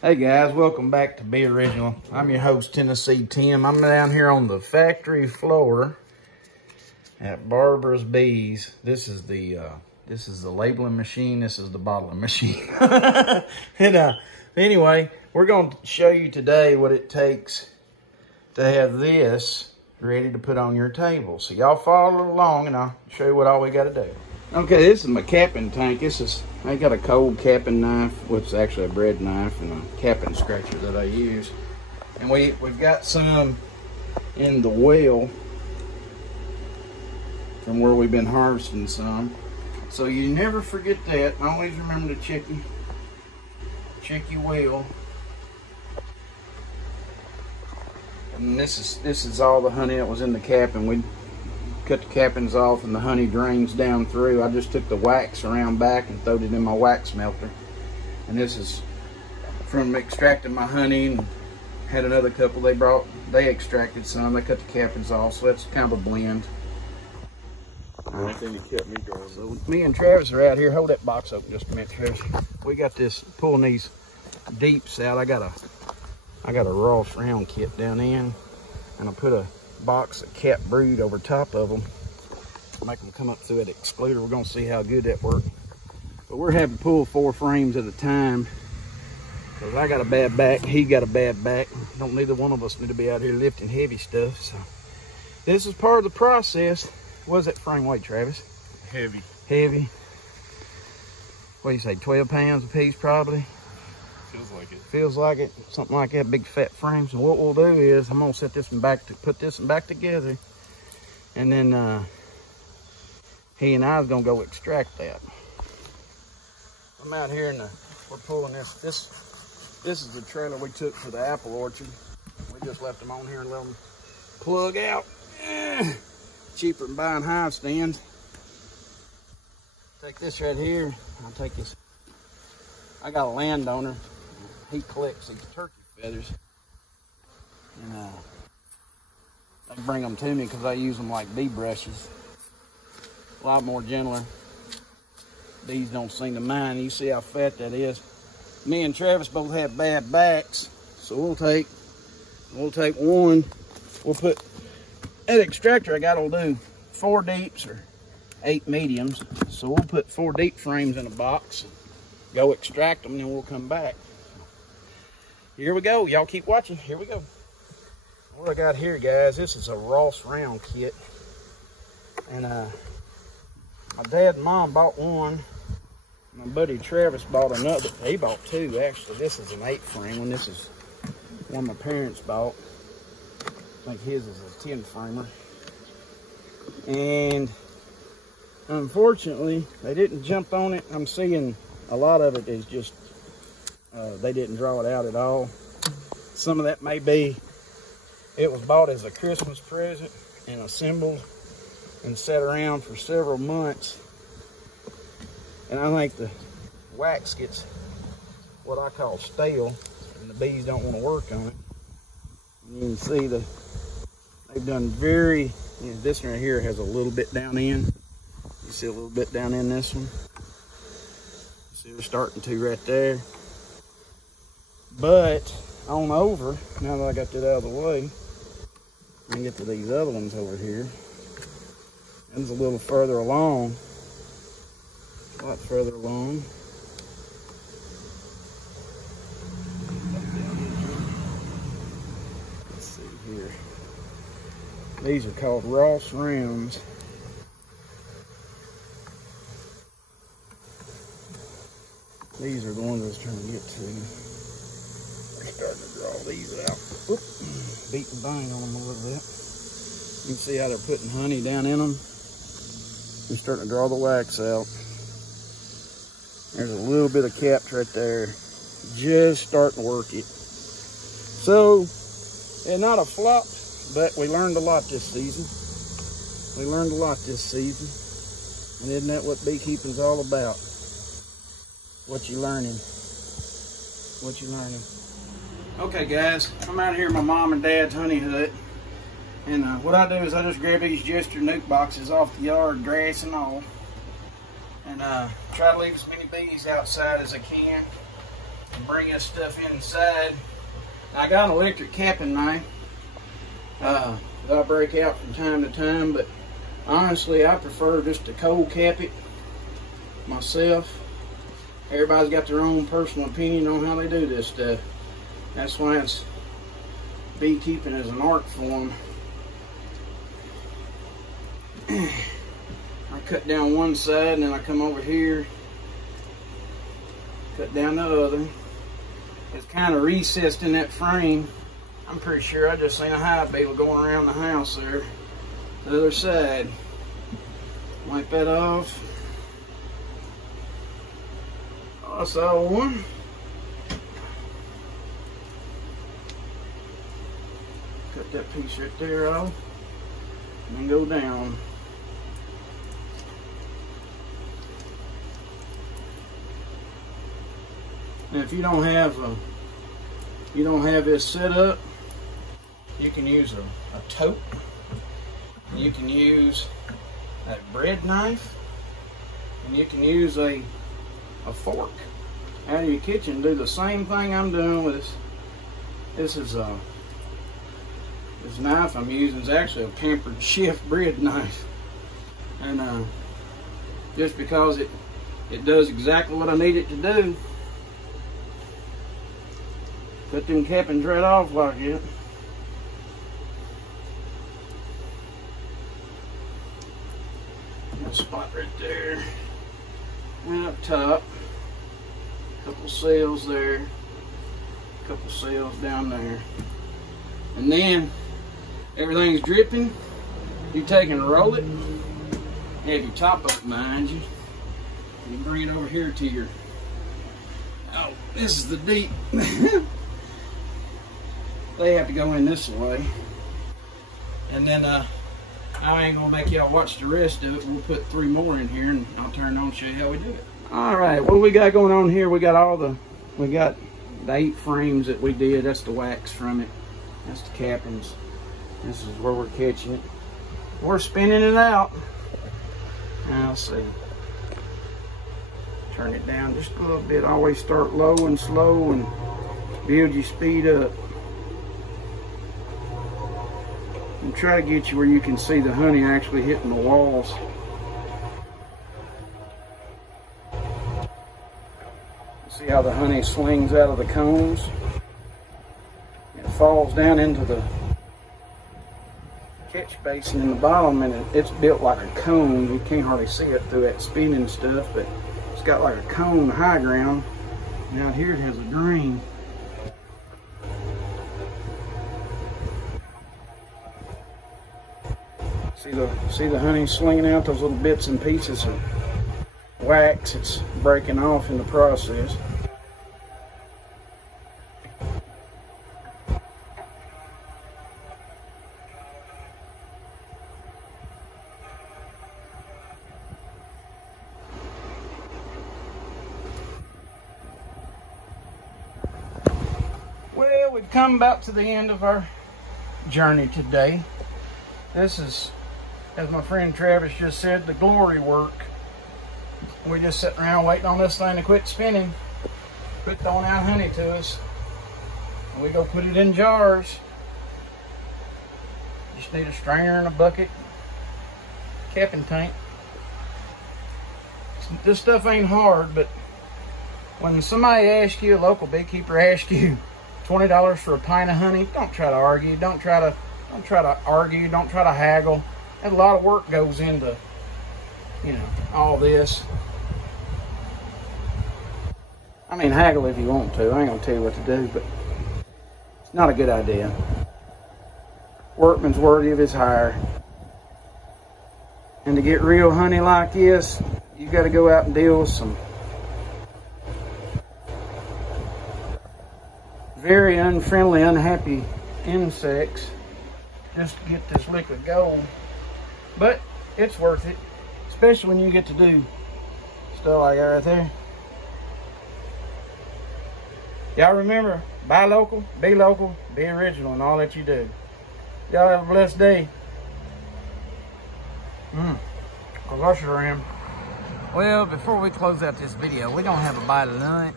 Hey guys, welcome back to Be Original. I'm your host, Tennessee Tim. I'm down here on the factory floor at Barbara's Bees. This is the labeling machine. This is the bottling machine. Anyway, we're going to show you today what it takes to have this ready to put on your table. So y'all follow along and I'll show you what all we got to do. Okay, this is my capping tank. I got a cold capping knife, which is actually a bread knife, and a capping scratcher that I use. And we've got some in the well from where we've been harvesting some. So you never forget that. Always remember to check your well. And this is all the honey that was in the cap, and we cut the cappings off and the honey drains down through. I just took the wax around back and throwed it in my wax melter. And this is from extracting my honey, and had another couple they extracted some. They cut the cappings off, so that's kind of a blend. One thing that kept me going. So me and Travis are out here. Hold that box open just a minute, Travis. We got this, pulling these deeps out. I got a Ross round kit down in, and I put a box of cap brood over top of them, make them come up through that excluder. We're gonna see how good that works. But we're having to pull 4 frames at a time because I got a bad back, he got a bad back. Don't neither one of us need to be out here lifting heavy stuff. So this is part of the process. What's that frame weight, Travis? Heavy. Heavy. What do you say, 12 pounds a piece probably? Feels like it. Feels like it, something like that, big fat frames. And what we'll do is I'm gonna set this one back, put this one back together, and then he and I is gonna go extract that. I'm out here we're pulling this. This is the trailer we took for the apple orchard. We just left them on here and let them plug out. Cheaper than buying hive stands. Take this right here. I'll take this. I got a landowner. He collects these turkey feathers, and they bring them to me because I use them like bee brushes. A lot more gentler. Bees don't seem to mind. You see how fat that is. Me and Travis both have bad backs, so we'll take one. We'll put that extractor I got will do 4 deeps or 8 mediums. So we'll put 4 deep frames in a box, go extract them, and then we'll come back. Here we go. Y'all keep watching. Here we go. What I got here, guys, this is a Ross round kit. And my dad and mom bought one. My buddy Travis bought another. He bought 2, actually. This is an 8 frame one. This is one my parents bought. I think his is a 10 framer. And unfortunately, they didn't jump on it. I'm seeing a lot of it is just, they didn't draw it out at all. Some of that may be, it was bought as a Christmas present and assembled and sat around for several months. And I think the wax gets what I call stale, and the bees don't want to work on it. And you can see they've done very, this one right here has a little bit down in. You see a little bit down in this one. See, we're starting to right there. But on over, now that I got that out of the way, I can get to these other ones over here. One's a little further along. A lot further along. Let's see here. These are called Ross rounds. These are the ones I was trying to get to. We're starting to draw these out. Whoop. Beat and bang on them a little bit. You can see how they're putting honey down in them. We're starting to draw the wax out. There's a little bit of capped right there. Just starting to work it. So, it's not a flop, but we learned a lot this season. We learned a lot this season. And isn't that what beekeeping's all about? What you learning? What you learning? Okay guys, I'm out here at my mom and dad's honey hut. And what I do is I just grab these Jester nuke boxes off the yard, grass and all. And try to leave as many bees outside as I can. and bring this stuff inside. I got an electric capping knife that I break out from time to time, but honestly, I prefer just to cold cap it myself. Everybody's got their own personal opinion on how they do this stuff. That's why it's beekeeping is an art form. I cut down one side and then I come over here, cut down the other. It's kind of recessed in that frame. I'm pretty sure I just seen a hive beetle going around the house there. The other side. Wipe that off. I saw one. Cut that piece right there off. And then go down. Now if you don't have this set up, you can use a tote. You can use that bread knife, and you can use a fork out of your kitchen. Do the same thing I'm doing with this. This is this knife I'm using is actually a Pampered Chef bread knife, and just because it does exactly what I need it to do. Cut them cappings right off like that. Got a spot right there. And up top. Couple cells there. Couple cells down there. And then everything's dripping. You take and roll it. Have your top up behind you. You bring it over here to your. Oh, this is the deep. They have to go in this way. And then I ain't gonna make y'all watch the rest of it. We'll put 3 more in here and I'll turn on and show you how we do it. All right, what do we got going on here? We got the 8 frames that we did. That's the wax from it. That's the cappings. This is where we're catching it. We're spinning it out. Now let's see. Turn it down just a little bit. Always start low and slow and build your speed up. And try to get you where you can see the honey actually hitting the walls. See how the honey slings out of the cones? It falls down into the catch basin in the bottom, and it's built like a cone. You can't hardly see it through that spinning stuff, but it's got like a cone high ground. And out here it has a drain. See the honey slinging out those little bits and pieces of wax. It's breaking off in the process. Well, we've come about to the end of our journey today. This is, as my friend Travis just said, the glory work. We're just sitting around waiting on this thing to quit spinning, quit throwing out honey to us. And we go put it in jars. Just need a strainer and a bucket, capping tank. This stuff ain't hard, but when somebody asks you, a local beekeeper asks you $20 for a pint of honey, don't try to argue. Don't try to argue. Don't try to haggle. And a lot of work goes into, you know, all this. I mean, haggle if you want to. I ain't gonna tell you what to do, but it's not a good idea. Workman's worthy of his hire. And to get real honey like this, you got to go out and deal with some very unfriendly, unhappy insects just to get this liquid gold. But it's worth it, especially when you get to do stuff like that right there. Y'all remember, buy local, be original in all that you do. Y'all have a blessed day. Cause I sure am. Well, before we close out this video, we're gonna have a bite of lunch.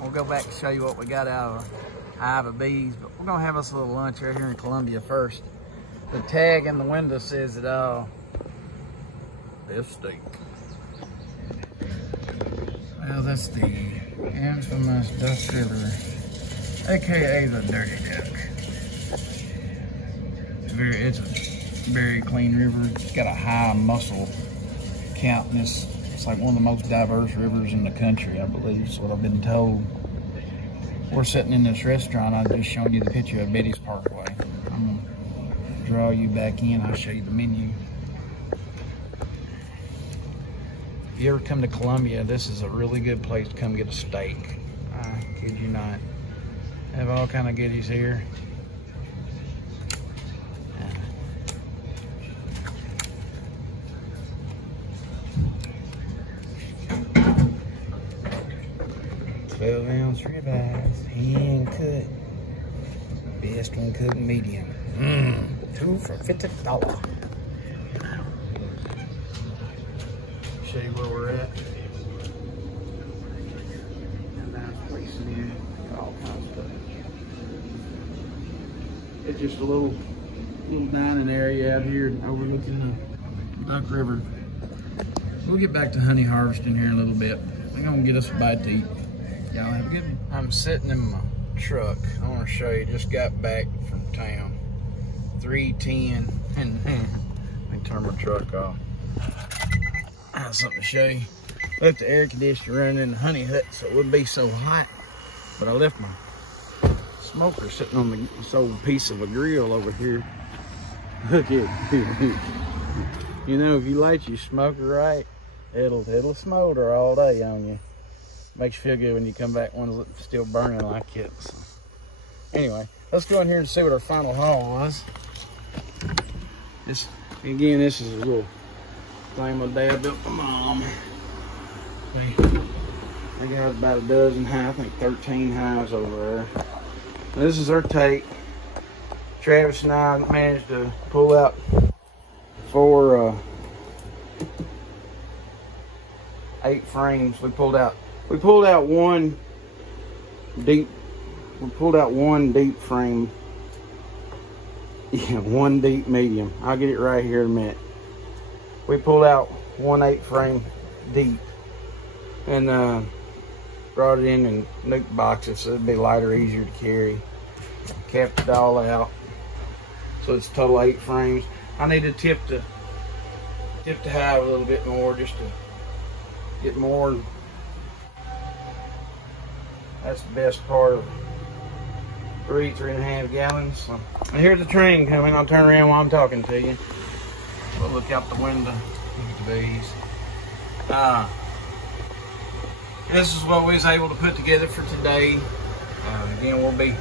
We'll go back and show you what we got out of Hive of Bees, but we're gonna have us a little lunch right here in Columbia first. The tag in the window says it all. Beef steak. Well, that's the infamous Duck River, aka the Dirty Duck. It's a very clean river. It's got a high mussel count, and it's like one of the most diverse rivers in the country, I believe, is what I've been told. We're sitting in this restaurant. I just showed you the picture of Betty's Parkway. I'm gonna draw you back in. I'll show you the menu. If you ever come to Columbia, this is a really good place to come get a steak. I kid you not. They have all kind of goodies here. Ounce ribeyes, hand cut. Best one cooked medium. 2 for $50. Show you where we're at. Nice place in here. Got all kinds of stuff. It's just a little dining area out here overlooking the Duck River. We'll get back to honey harvesting here in a little bit. I'm gonna get us a bite to eat. Y'all have a good one. I'm sitting in my truck. I want to show you. Just got back from town. 3:10. And let me turn my truck off. I have something to show you. Left the air conditioner running in the honey hut so it wouldn't be so hot. But I left my smoker sitting on this old piece of a grill over here. Look at it. You know, if you light your smoker right, it'll smolder all day on you. Makes you feel good when you come back when it's still burning like it. So, anyway, let's go in here and see what our final haul was. This is a little thing my dad built for Mom. I got about a dozen hives, I think 13 hives over there. Now, this is our take. Travis and I managed to pull out 4 8 frames. We pulled out one deep frame. Yeah, one deep medium. I'll get it right here in a minute. We pulled out 1 8 frame deep and brought it in nuke boxes so it'd be lighter, easier to carry. Capped it all out. So it's a total 8 frames. I need to tip the hive a little bit more just to get more. That's the best part of 3.5 gallons. So, and here's the train coming. I'll turn around while I'm talking to you. We'll look out the window. Look at the bees. This is what we was able to put together for today. Again, we'll be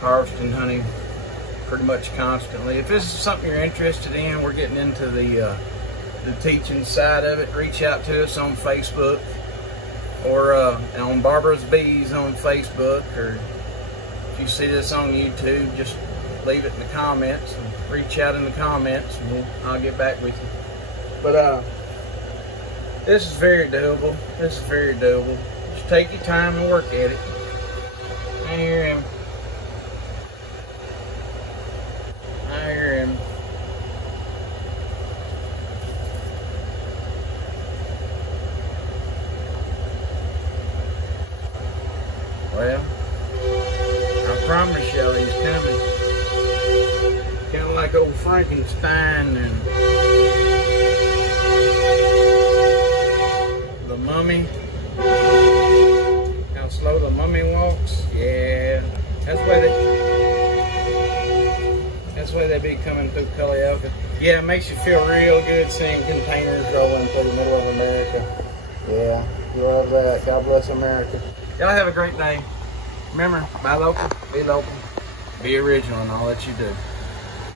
harvesting honey pretty much constantly. If this is something you're interested in, we're getting into the teaching side of it. Reach out to us on Facebook. Or on Barbara's Bees on Facebook, or if you see this on YouTube, just leave it in the comments and reach out in the comments and I'll get back with you. But this is very doable. Just take your time and work at it. I hear him. Well, I promise y'all he's coming. Kind of like old Frankenstein and the mummy. How slow the mummy walks. Yeah, that's why they be coming through Culleoka. Yeah, it makes you feel real good seeing containers rolling through the middle of America. Yeah, we love that. God bless America. Y'all have a great day. Remember, buy local, be original, and I'll let you do.